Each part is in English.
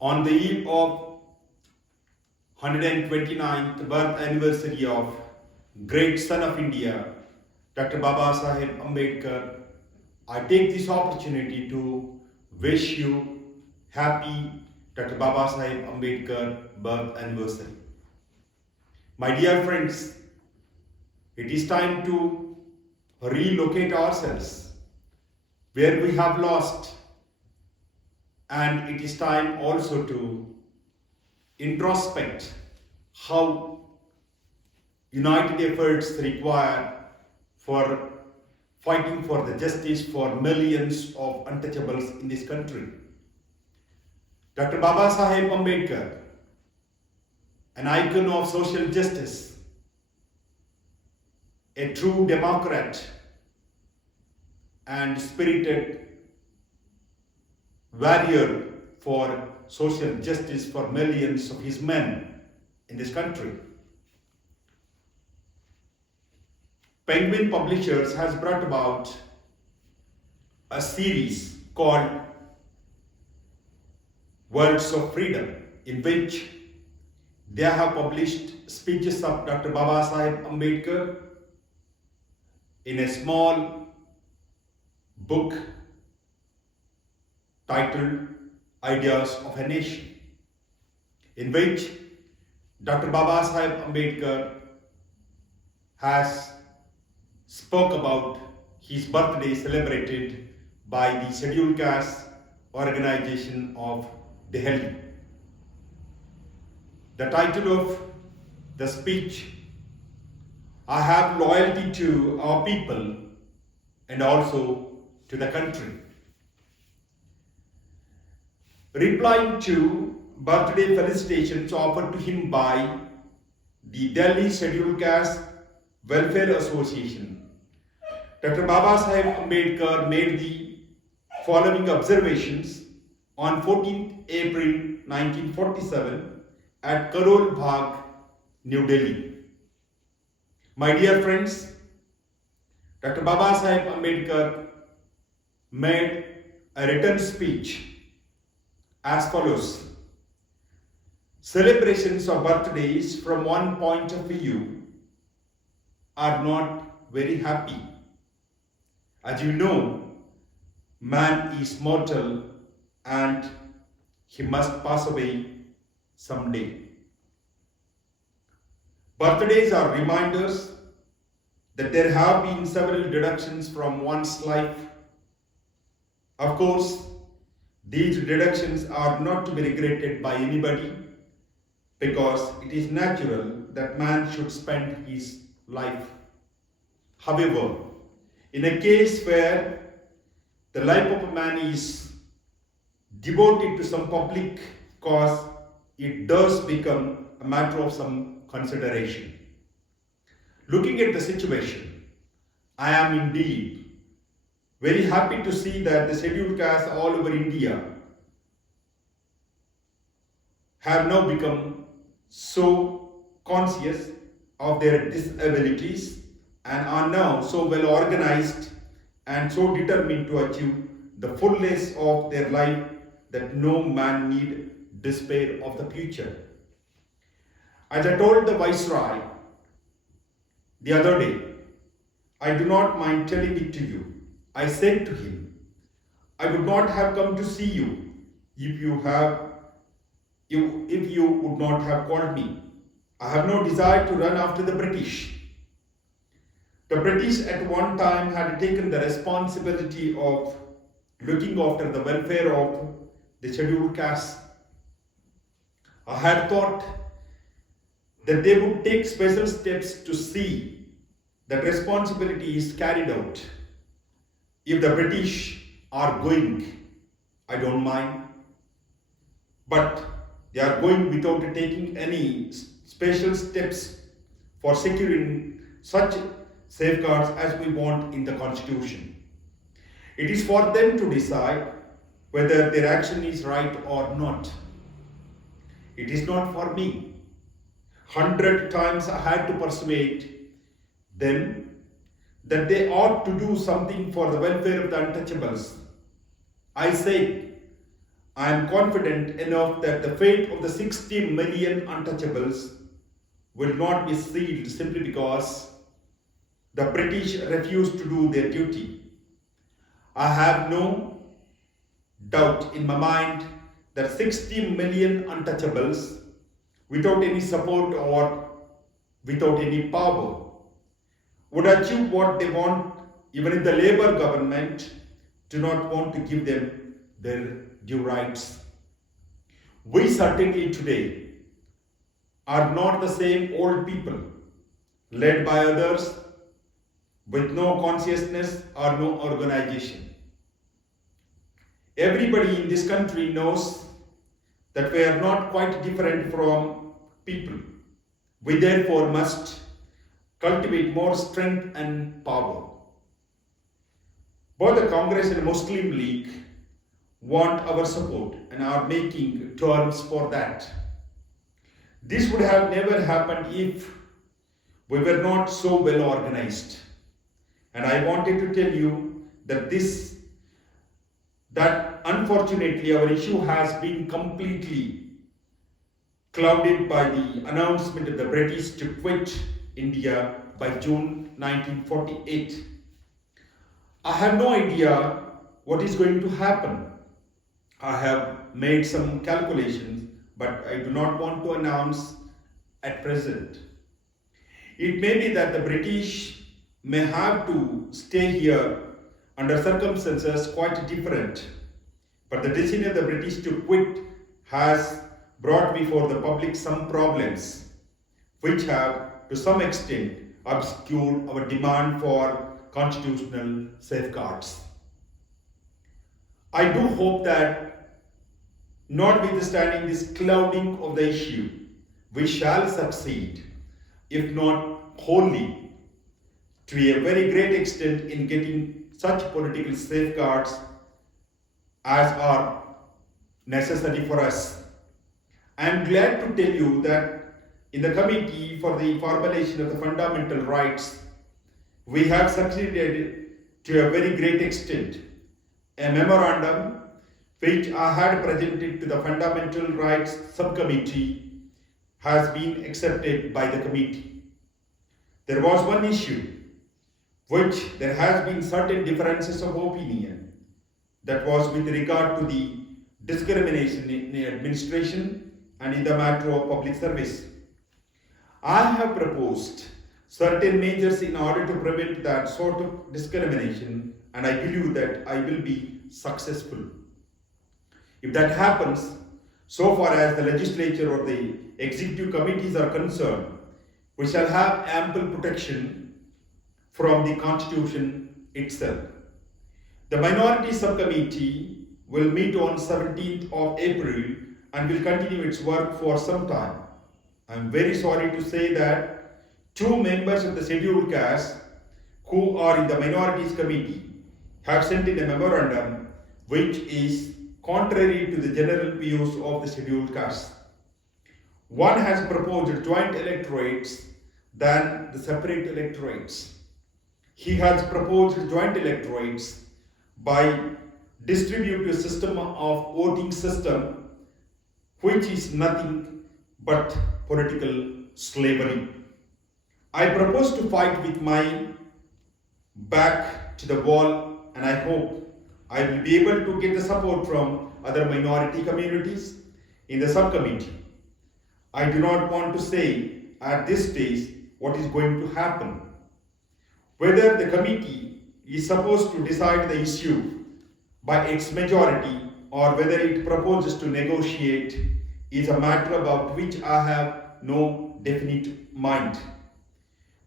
On the eve of 129th birth anniversary of great son of India, Dr. Babasaheb Ambedkar, I take this opportunity to wish you happy Dr. Babasaheb Ambedkar birth anniversary. My dear friends, it is time to relocate ourselves where we have lost, and it is time also to introspect how united efforts require for fighting for the justice for millions of untouchables in this country. Dr. Babasaheb Ambedkar, an icon of social justice, a true democrat and spirited warrior for social justice for millions of his men in this country. Penguin Publishers has brought about a series called Words of Freedom, in which they have published speeches of Dr. Babasaheb Ambedkar in a small book titled Ideas of a Nation, in which Dr. Babasaheb Ambedkar has spoke about his birthday celebrated by the Scheduled Caste Organization of Delhi. The title of the speech, I have loyalty to our people and also to the country. Replying to birthday felicitations offered to him by the Delhi Scheduled Caste Welfare Association, Dr. Babasaheb Ambedkar made the following observations on 14th April 1947 at Karol Bagh, New Delhi. My dear friends, Dr. Babasaheb Ambedkar made a written speech as follows. Celebrations of birthdays from one point of view are not very happy. As you know, man is mortal and he must pass away someday. Birthdays are reminders that there have been several deductions from one's life. Of course, these deductions are not to be regretted by anybody, because it is natural that man should spend his life. However, in a case where the life of a man is devoted to some public cause, it does become a matter of some consideration. Looking at the situation, I am indeed very happy to see that the scheduled castes all over India have now become so conscious of their disabilities and are now so well organized and so determined to achieve the fullness of their life that no man need despair of the future. As I told the Viceroy the other day, I do not mind telling it to you. I said to him, I would not have come to see you if you would not have called me. I have no desire to run after the British. The British at one time had taken the responsibility of looking after the welfare of the scheduled castes. I had thought that they would take special steps to see that responsibility is carried out. If the British are going, I don't mind. But they are going without taking any special steps for securing such safeguards as we want in the Constitution. It is for them to decide whether their action is right or not. It is not for me. 100 times I had to persuade them that they ought to do something for the welfare of the untouchables. I said, I am confident enough that the fate of the 60 million untouchables will not be sealed simply because the British refused to do their duty. I have no doubt in my mind that 60 million untouchables, without any support or without any power, would achieve what they want, even if the Labour government do not want to give them their due rights. We certainly today are not the same old people led by others with no consciousness or no organization. Everybody in this country knows that we are not quite different from people. We therefore must cultivate more strength and power. Both the Congress and Muslim League want our support and are making terms for that. This would have never happened if we were not so well organized. And I wanted to tell you that unfortunately our issue has been completely clouded by the announcement of the British to quit India by June 1948. I have no idea what is going to happen. I have made some calculations, but I do not want to announce at present. It may be that the British may have to stay here under circumstances quite different, but the decision of the British to quit has brought before the public some problems which have to some extent obscured our demand for constitutional safeguards. I do hope that notwithstanding this clouding of the issue, we shall succeed, if not wholly, to a very great extent in getting such political safeguards as are necessary for us. I am glad to tell you that in the Committee for the Formulation of the Fundamental Rights, we have succeeded to a very great extent. A memorandum which I had presented to the Fundamental Rights Subcommittee has been accepted by the committee. There was one issue which there has been certain differences of opinion, that was with regard to the discrimination in administration and in the matter of public service. I have proposed certain measures in order to prevent that sort of discrimination, and I believe that I will be successful. If that happens, so far as the legislature or the executive committees are concerned, we shall have ample protection from the Constitution itself. The Minority Subcommittee will meet on 17th of April and will continue its work for some time. I am very sorry to say that 2 members of the scheduled caste who are in the Minorities Committee have sent in a memorandum which is contrary to the general views of the scheduled castes. One has proposed joint electorates than the separate electorates. He has proposed joint electorates by distributive system of voting system, which is nothing but political slavery. I propose to fight with my back to the wall, and I hope I will be able to get the support from other minority communities in the subcommittee. I do not want to say at this stage what is going to happen. Whether the committee is supposed to decide the issue by its majority or whether it proposes to negotiate is a matter about which I have no definite mind.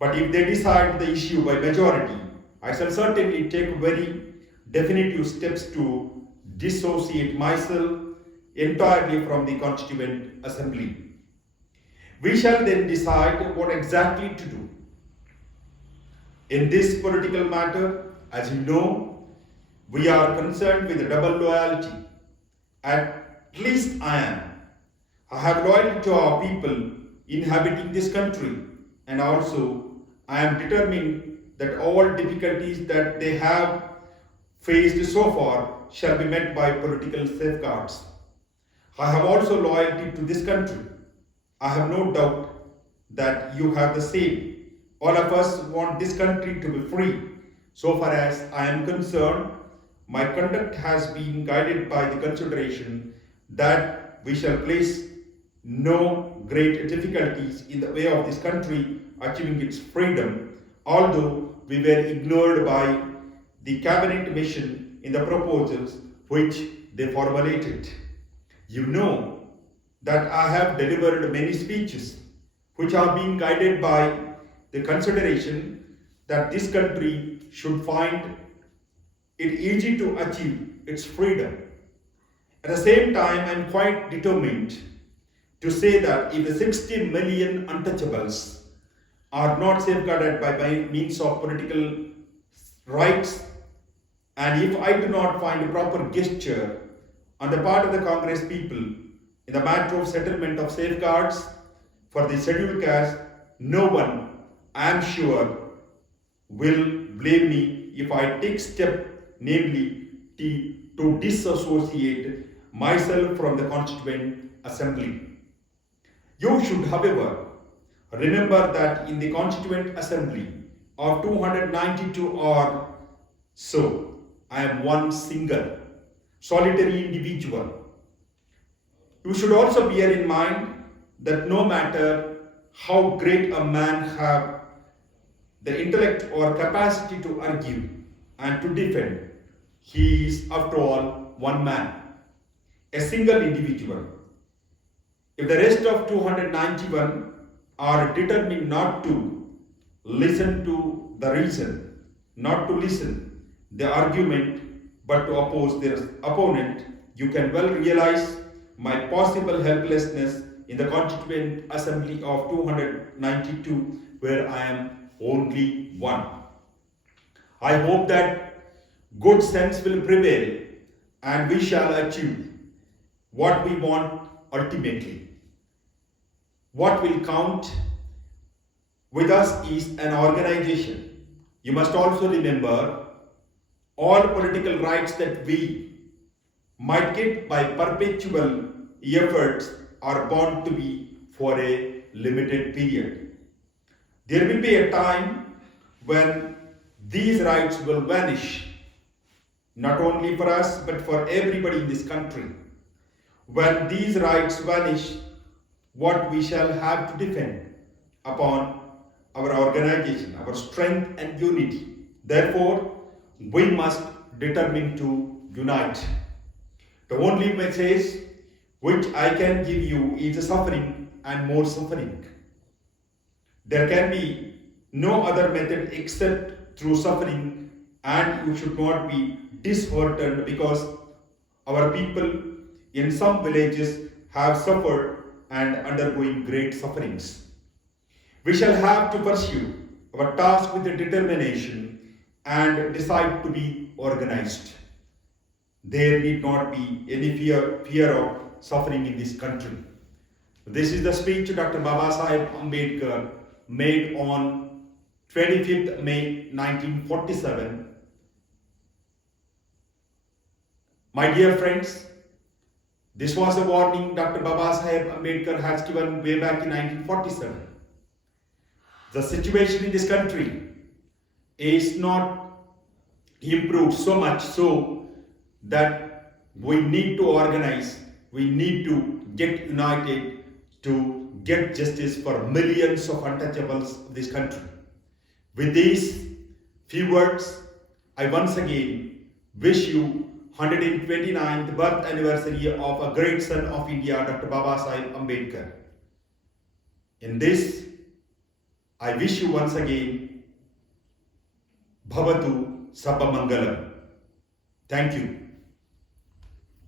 But if they decide the issue by majority, I shall certainly take very definitive steps to dissociate myself entirely from the Constituent Assembly. We shall then decide what exactly to do. In this political matter, as you know, we are concerned with a double loyalty. At least I am. I have loyalty to our people inhabiting this country, and also I am determined that all difficulties that they have faced so far shall be met by political safeguards. I have also loyalty to this country. I have no doubt that you have the same. All of us want this country to be free. So far as I am concerned, my conduct has been guided by the consideration that we shall place no great difficulties in the way of this country achieving its freedom, although we were ignored by the cabinet mission in the proposals which they formulated. You know that I have delivered many speeches which have been guided by the consideration that this country should find it easy to achieve its freedom. At the same time, I am quite determined to say that if the 60 million untouchables are not safeguarded by means of political rights, and if I do not find a proper gesture on the part of the Congress people in the matter of settlement of safeguards for the scheduled caste, no one, I am sure, will blame me if I take step, namely to disassociate myself from the Constituent Assembly. You should, however, remember that in the Constituent Assembly of 292 or so, I am one single, solitary individual. You should also bear in mind that no matter how great a man have the intellect or capacity to argue and to defend, he is after all one man, a single individual. If the rest of 291 are determined not to listen to the reason, not to listen the argument, but to oppose their opponent, you can well realize my possible helplessness in the Constituent Assembly of 292, where I am only one. I hope that good sense will prevail and we shall achieve what we want ultimately. What will count with us is an organization. You must also remember all political rights that we might get by perpetual efforts are bound to be for a limited period. There will be a time when these rights will vanish, not only for us but for everybody in this country. When these rights vanish, what we shall have to defend upon our organization, our strength and unity. Therefore, we must determine to unite. The only message which I can give you is suffering and more suffering. There can be no other method except through suffering, and you should not be disheartened because our people in some villages have suffered and undergoing great sufferings. We shall have to pursue our task with determination and decide to be organized. There need not be any fear of suffering in this country. This is the speech Dr. Babasaheb Ambedkar made on 25th May 1947. My dear friends, this was a warning Dr. Babasaheb Ambedkar has given way back in 1947. The situation in this country is not improved so much so that we need to organize, we need to get united to get justice for millions of untouchables of this country. With these few words, I once again wish you 129th birth anniversary of a great son of India, Dr. Babasaheb Ambedkar. In this, I wish you once again Bhavatu Sabba Mangalam. Thank you.